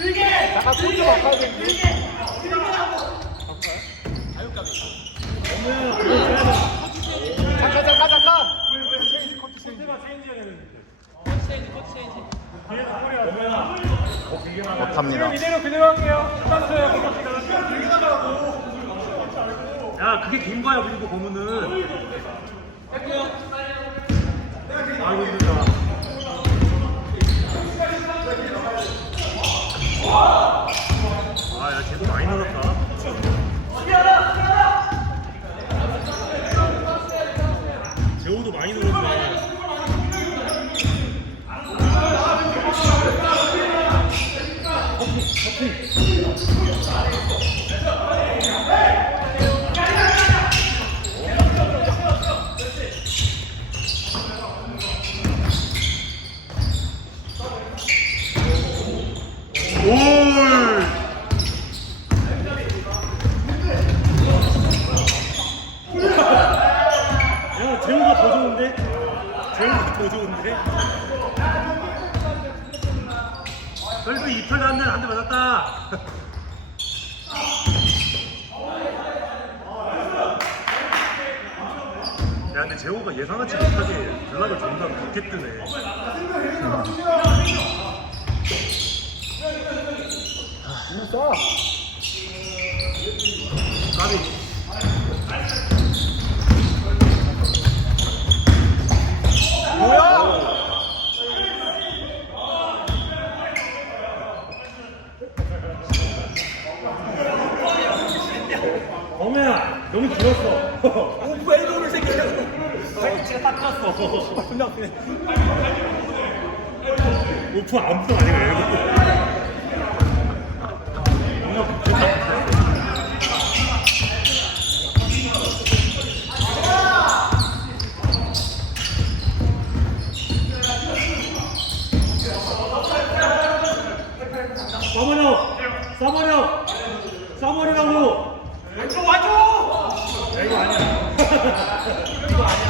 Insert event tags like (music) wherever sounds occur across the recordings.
잠깐 손좀 바꿔야 되는데. 잠깐 잠깐 잠깐. 못합니다. 이대로 그대로 할게요.ตั้ง요 야, 그게 긴 거야, 그리고 보면은. 아이고, 힘들다. 아, 야, 쟤도 많이 늘었다. 재호도 많이 늘었네. 올! 야, 재호가 더 좋은데? 재호가 더 좋은데? 그래도 이틀 남는 한대 맞았다. 야, 근데 재호가 예상하지 못하게 연락을 존나 그렇게 뜨네. 쏴. 까비. 뭐야? 범우야, 너무 길었어. 오프 엘보를 새끼야. 팔꿈치가 딱 갔어. 존나 아프네. 오프 아무도! 써버려! 써버리라고! 왼쪽 와줘! 야, 이거 아니야. (laughs) 이거 아니야.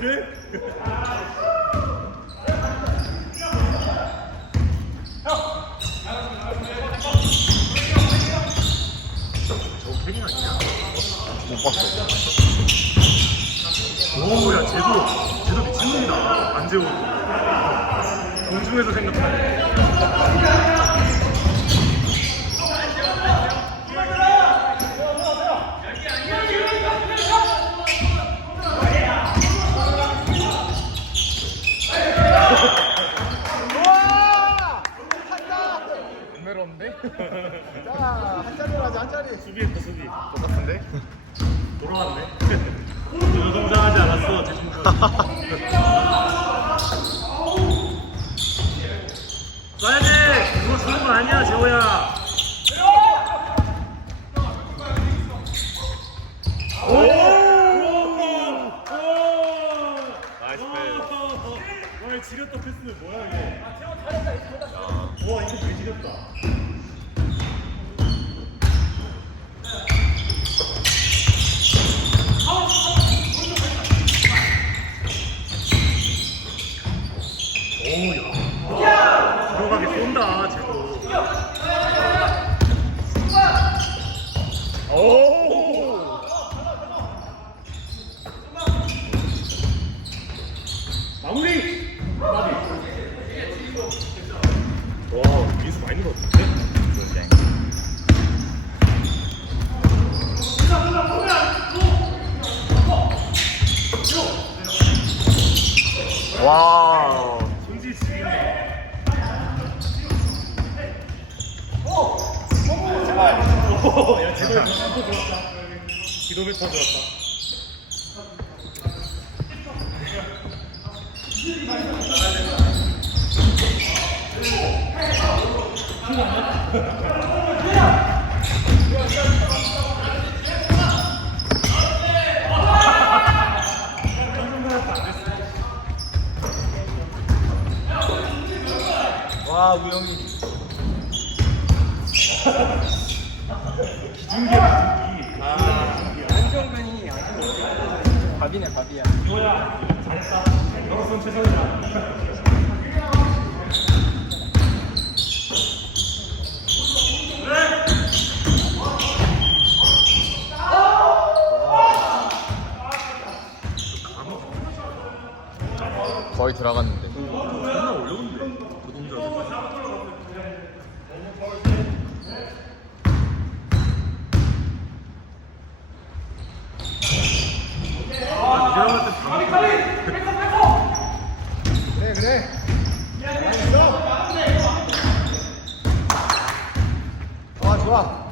패스를? 저 패닝 아니야? 못 봤어. 오야 쟤도 쟤도 미친놈이다 안재호 공중에서 생각하네 우와! 한다. 은혜로운데? 자, 한 자리로 하자, 한 자리. 수비했다 수비 똑같은데? 돌아왔네 (laughs) 노동당하지 않았어 제 친구 쏴야 돼 그거 주는 거 아니야 재호야 오! 오! 나이스 와, 지렸다 패스는 뭐야 이거? 와, 이거 되게 지렸다. 오, 야. 들어가게 쏜다, 쟤도. 오! 마무리! 마무리! 와, 미수 많이 넣었는데? 와. 손지 지리네. 오, 야, 제발 기도 들었다. 기도메터 들었다. 와, 우영이. 기중기, 기중기. 한정근이 아주 밥이네 밥이야. 이거야, 잘했다. 너로선 최선이다. 거의 들어갔는데. 존나 어려운데. 그 동작은. 그래, 그래. 좋아, 좋아.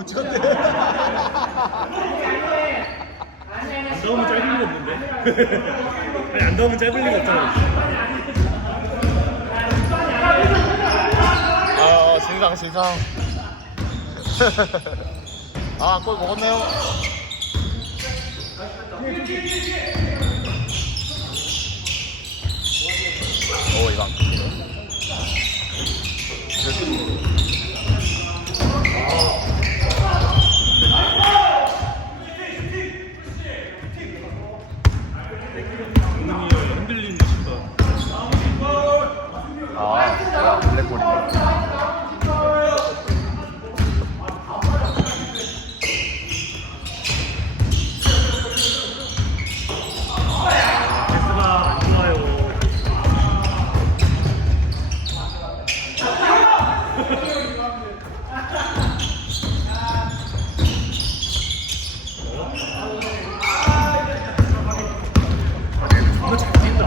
못 쳤네. 안 나오면 짧을 리가 없는데? 아니, 안 나오면 짧을 리가 없잖아. 아, 신상, 신상. (laughs) 아, 골 먹었네요. 오, 이만큼. 운이 흔들리는 순간. 아, 뭐야, 블랙홀이네. 패스가 안 좋아요. 정말 잘 뛴다.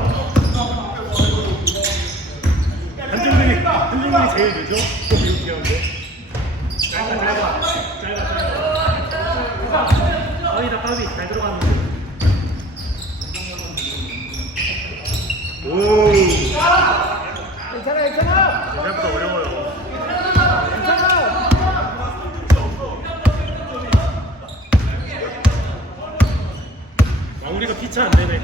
한정근이, 한정근이 제일 늦어? 또 미국 귀여운데? 짧아, 짧아. 짧아, 까비. 잘 들어갔는데. 오! 괜찮아 괜찮아. 생각보다 어려워요. 괜찮아. 마무리가 피차 안 되네.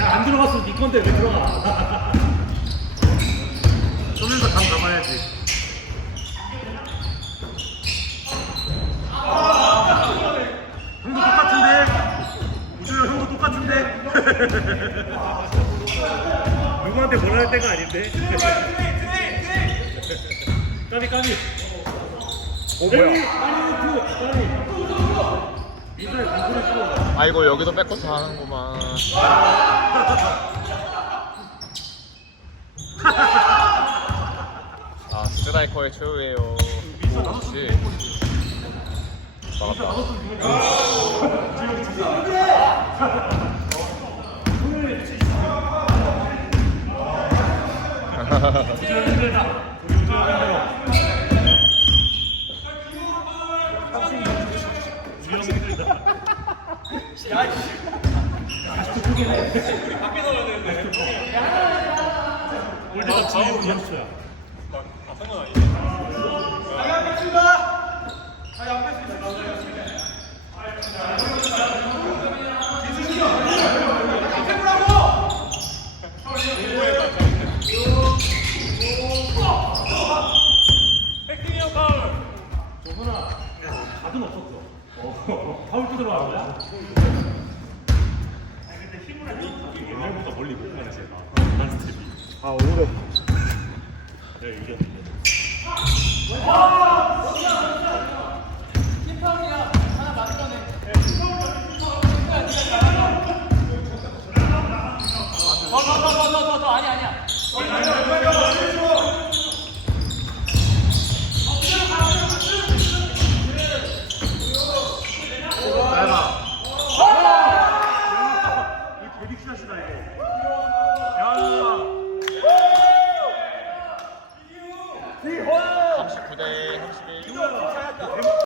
야, 안 들어갔으면 네 건데 왜 들어가? (laughs) 쏘면서 감 잡아야지. 형도 똑같은데? 우주야 형도 똑같은데? (laughs) 누구한테 뭐라 할 때가 아닌데? (laughs) 까비 까비 오, 뭐야. 이거를 찍어 아이고, 여기도 백코트 하는구만. 아, 스트라이커의 최후예요. 오, 씨. 막았다. 우리 힘들어 우주야 힘들다 골대가 지금 점수야 올리고. 그냥 제가 단 스텝이 아 오히려 네, 이겼네